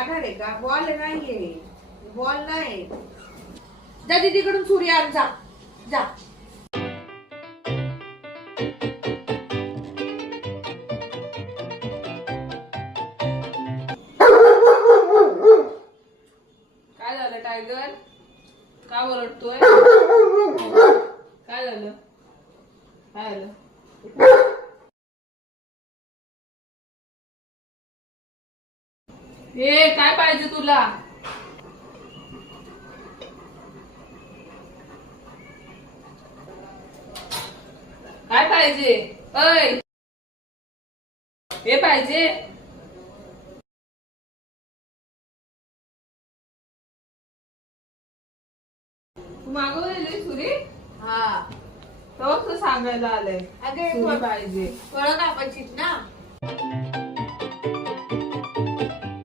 खाणार आहे का? बॉल नाहीये, बॉल नाही. जा दीदीकडून सूर्य आण, जा जा. काय झालं टायगर? का ओरडतोय? काय झालं? काय झालं? हे काय पाहिजे तुला? काय पाहिजे? ऐ, हे पाहिजे? तू मागवलेली सुरी? हा. तो सांगायला आलंय अगे सुरी पाहिजे. फळं कापायचीत ना.